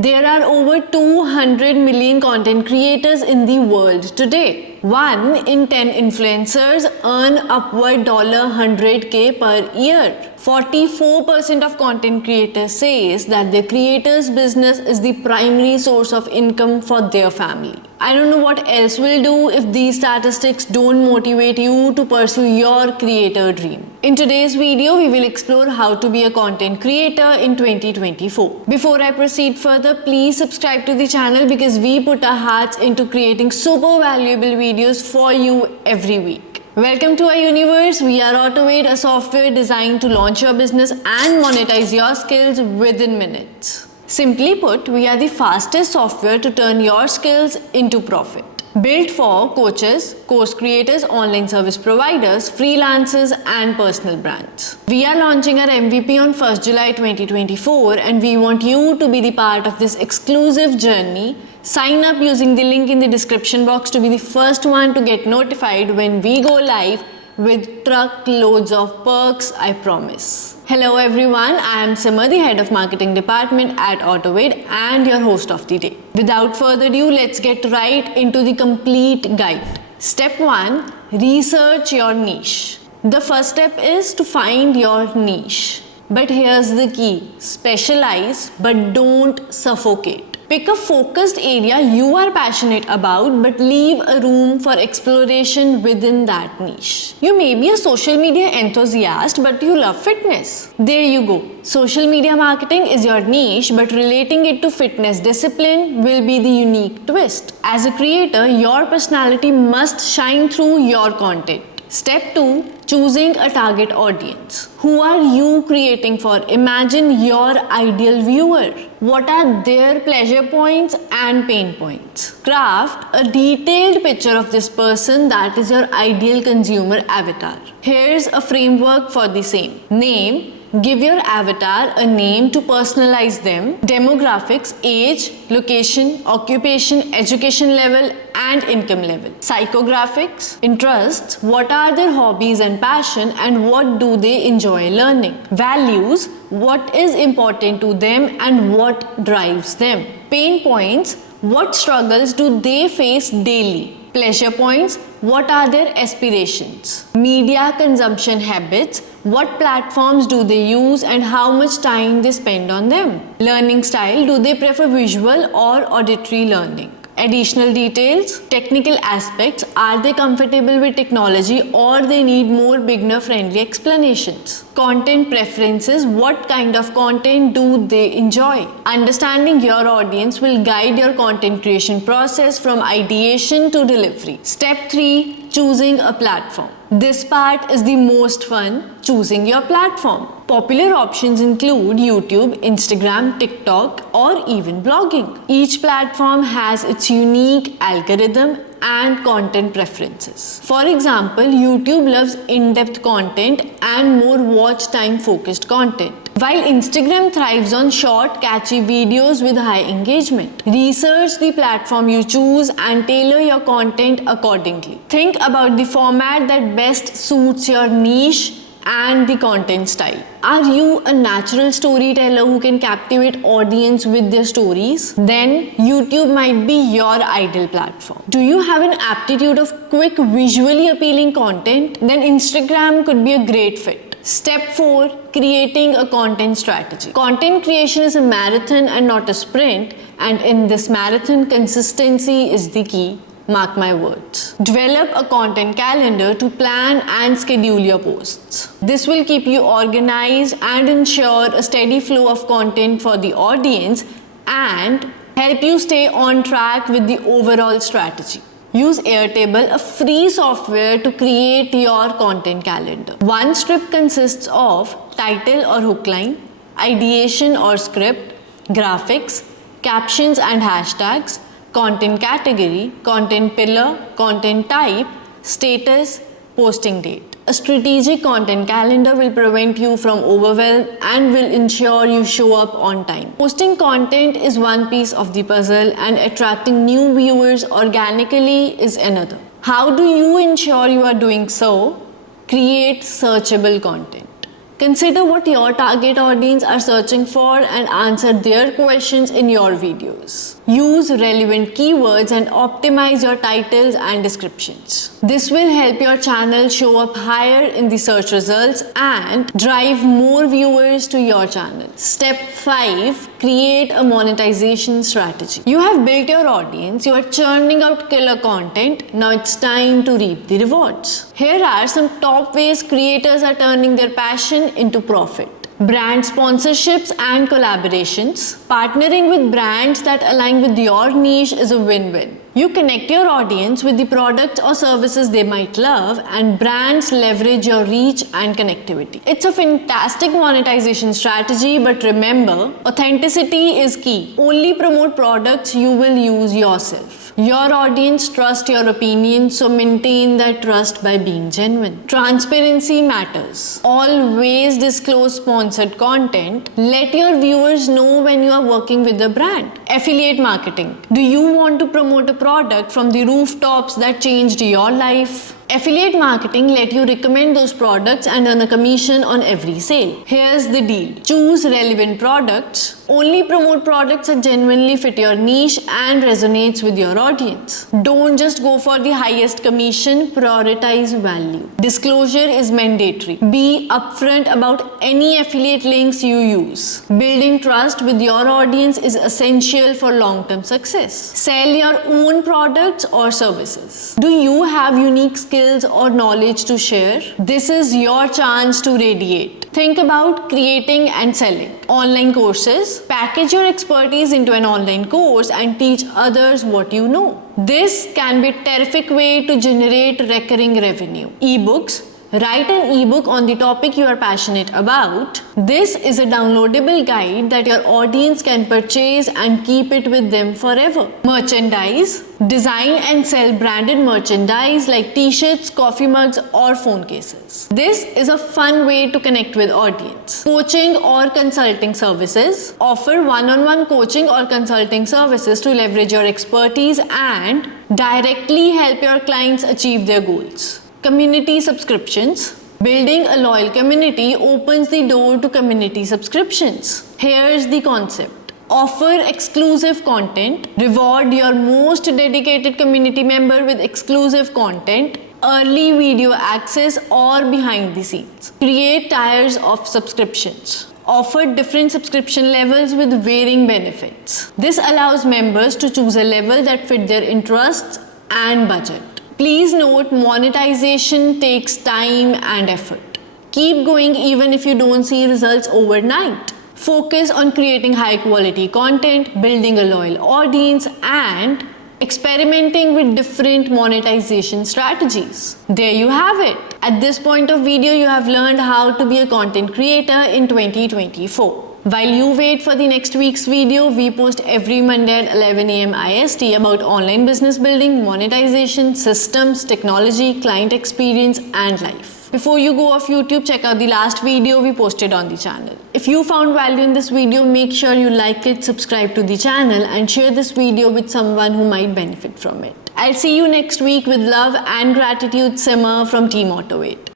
There are over 200 million content creators in the world today. 1 in 10 influencers earn upward $100K per year. 44% of content creators says that their creators' business is the primary source of income for their family. I don't know what else will do if these statistics don't motivate you to pursue your creator dream. In today's video, we will explore how to be a content creator in 2024. Before I proceed further, please subscribe to the channel because we put our hearts into creating super valuable videos for you every week. Welcome to our universe. We are AutoAid, a software designed to launch your business and monetize your skills within minutes. Simply put, we are the fastest software to turn your skills into profit. Built for coaches, course creators, online service providers, freelancers, and personal brands. We are launching our MVP on 1st July 2024 and we want you to be the part of this exclusive journey. Sign up using the link in the description box to be the first one to get notified when we go live with truckloads of perks, I promise. Hello everyone, I am Simar, the head of marketing department at AutoAid and your host of the day. Without further ado, let's get right into the complete guide. Step 1, research your niche. The first step is to find your niche. But here's the key, specialize but don't suffocate. Pick a focused area you are passionate about but leave a room for exploration within that niche. You may be a social media enthusiast but you love fitness. There you go. Social media marketing is your niche but relating it to fitness discipline will be the unique twist. As a creator, your personality must shine through your content. Step 2, choosing a target audience. Who are you creating for? Imagine your ideal viewer. What are their pleasure points and pain points? Craft a detailed picture of this person that is your ideal consumer avatar. Here's a framework for the same. Name. Give your avatar a name to personalize them. Demographics, age, location, occupation, education level, and income level. Psychographics, interests, what are their hobbies and passion and what do they enjoy learning. Values, what is important to them and what drives them. Pain points, what struggles do they face daily. Pleasure points, what are their aspirations. Media consumption habits, what platforms do they use and how much time they spend on them. Learning style, do they prefer visual or auditory learning. Additional details, technical aspects, are they comfortable with technology or they need more beginner friendly explanations. Content preferences, what kind of content do they enjoy. Understanding your audience will guide your content creation process from ideation to delivery. Step 3, choosing a platform. This part is the most fun, choosing your platform. Popular options include YouTube, Instagram, TikTok, or even blogging. Each platform has its unique algorithm and content preferences. For example, YouTube loves in-depth content and more watch time focused content, while Instagram thrives on short, catchy videos with high engagement. Research the platform you choose and tailor your content accordingly. Think about the format that best suits your niche and the content style. Are you a natural storyteller who can captivate audience with their stories? Then YouTube might be your ideal platform. Do you have an aptitude of quick, visually appealing content? Then Instagram could be a great fit. Step 4, creating a content strategy. Content creation is a marathon and not a sprint, and in this marathon, consistency is the key. Mark my words. Develop a content calendar to plan and schedule your posts. This will keep you organized and ensure a steady flow of content for the audience and help you stay on track with the overall strategy. Use Airtable, a free software to create your content calendar. One strip consists of title or hook line, ideation or script, graphics, captions and hashtags, content category, content pillar, content type, status, posting date. A strategic content calendar will prevent you from overwhelm and will ensure you show up on time. Posting content is one piece of the puzzle and attracting new viewers organically is another. How do you ensure you are doing so? Create searchable content. Consider what your target audience are searching for and answer their questions in your videos. Use relevant keywords and optimize your titles and descriptions. This will help your channel show up higher in the search results and drive more viewers to your channel. Step 5. Create a monetization strategy. You have built your audience, you are churning out killer content, now it's time to reap the rewards. Here are some top ways creators are turning their passion into profit. Brand sponsorships and collaborations. Partnering with brands that align with your niche is a win-win. You connect your audience with the products or services they might love, and brands leverage your reach and connectivity. It's a fantastic monetization strategy, but remember, authenticity is key. Only promote products you will use yourself. Your audience trusts your opinion, so maintain that trust by being genuine. Transparency matters. Always disclose sponsored content. Let your viewers know when you are working with a brand. Affiliate marketing. Do you want to promote a product from the rooftops that changed your life? Affiliate marketing let you recommend those products and earn a commission on every sale. Here's the deal. Choose relevant products. Only promote products that genuinely fit your niche and resonates with your audience. Don't just go for the highest commission, prioritize value. Disclosure is mandatory. Be upfront about any affiliate links you use. Building trust with your audience is essential for long-term success. Sell your own products or services. Do you have unique skills or knowledge to share? This is your chance to radiate. Think about creating and selling online courses. Package your expertise into an online course and teach others what you know. This can be a terrific way to generate recurring revenue. Ebooks. Write an ebook on the topic you are passionate about. This is a downloadable guide that your audience can purchase and keep it with them forever. Merchandise. Design and sell branded merchandise like t-shirts, coffee mugs, or phone cases. This is a fun way to connect with audience. Coaching or consulting services. Offer one-on-one coaching or consulting services to leverage your expertise and directly help your clients achieve their goals. Community subscriptions. Building a loyal community opens the door to community subscriptions. Here's the concept. Offer exclusive content. Reward your most dedicated community member with exclusive content, early video access, or behind the scenes. Create tiers of subscriptions. Offer different subscription levels with varying benefits. This allows members to choose a level that fit their interests and budget. Please note, monetization takes time and effort. Keep going even if you don't see results overnight. Focus on creating high quality content, building a loyal audience, and experimenting with different monetization strategies. There you have it. At this point of video, you have learned how to be a content creator in 2024. While you wait for the next week's video, we post every Monday at 11 AM IST about online business building, monetization, systems, technology, client experience, and life. Before you go off YouTube, check out the last video we posted on the channel. If you found value in this video, make sure you like it, subscribe to the channel, and share this video with someone who might benefit from it. I'll see you next week with love and gratitude. Simmer from Team Auto8.